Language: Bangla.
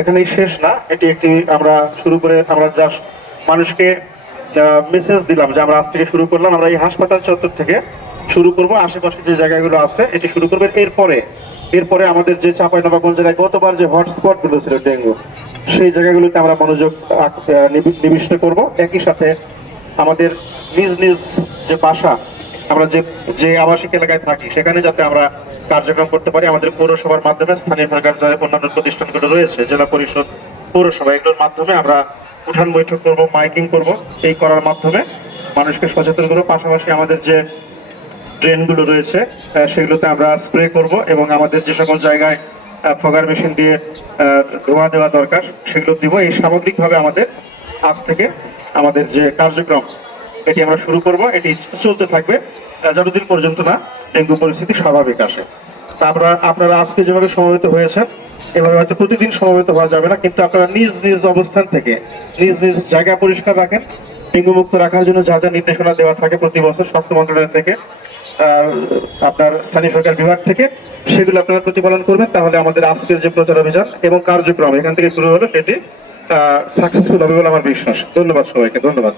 এখানেই শেষ না, এটি একটি আমরা শুরু করে আমরা জাস্ট মানুষকে মেসেজ দিলাম যে আমরা আজ থেকে শুরু করলাম, আমরা এই হাসপাতাল চত্বর থেকে শুরু করব, আশেপাশে যে জায়গাগুলো আছে এটি শুরু করবেন। এরপরে আমাদের যে চাঁপাইনবাবগঞ্জ জেলায় গতবার যে হটস্পট গুলো ছিল ডেঙ্গু, সেই জায়গাগুলোতে আমরা মনোযোগ নিবিষ্ট করব। একই সাথে আমাদের নিজ নিজ যে বাসা, আমরা যে আবাসিক এলাকায় থাকি সেখানে যাতে আমরা কার্যক্রম করতে পারি, আমাদের পৌরসভার মাধ্যমে, স্থানীয় সরকার অন্যান্য প্রতিষ্ঠানগুলো রয়েছে, জেলা পরিষদ, পৌরসভা, এগুলোর মাধ্যমে আমরা উঠান বৈঠক করব, মাইকিং করব। এই করার মাধ্যমে মানুষকে সচেতন করব। পাশাপাশি আমাদের যে ড্রেনগুলো রয়েছে সেগুলোতে আমরা স্প্রে করব এবং আমাদের যে সকল জায়গায় ফগার মেশিন দিয়ে ধোঁয়া দেওয়া দরকার সেগুলো দিব। এই সামগ্রিকভাবে আমাদের আজ থেকে আমাদের যে কার্যক্রম এটি আমরা শুরু করব। এটি চলতে থাকবে যতদিন পর্যন্ত না ডেঙ্গু পরিস্থিতি স্বাভাবিক আসে। তা আপনারা আজকে যেভাবে সমবেত হয়েছেন এভাবে হয়তো প্রতিদিন সমবেত হওয়া যাবে না, কিন্তু আপনারা নিজ নিজ অবস্থান থেকে নিজ নিজ জায়গা পরিষ্কার রাখেন। ডেঙ্গু মুক্ত রাখার জন্য যা যা নির্দেশনা দেওয়া থাকে প্রতি বছর স্বাস্থ্য মন্ত্রণালয় থেকে, আপনার স্থানীয় সরকার বিভাগ থেকে, সেগুলো আপনারা প্রতিপালন করবেন। তাহলে আমাদের আজকের যে প্রচার অভিযান এবং কার্যক্রম এখান থেকে শুরু হলো সেটি সাকসেসফুল হবে বলে আমার বিশ্বাস। ধন্যবাদ সবাইকে, ধন্যবাদ।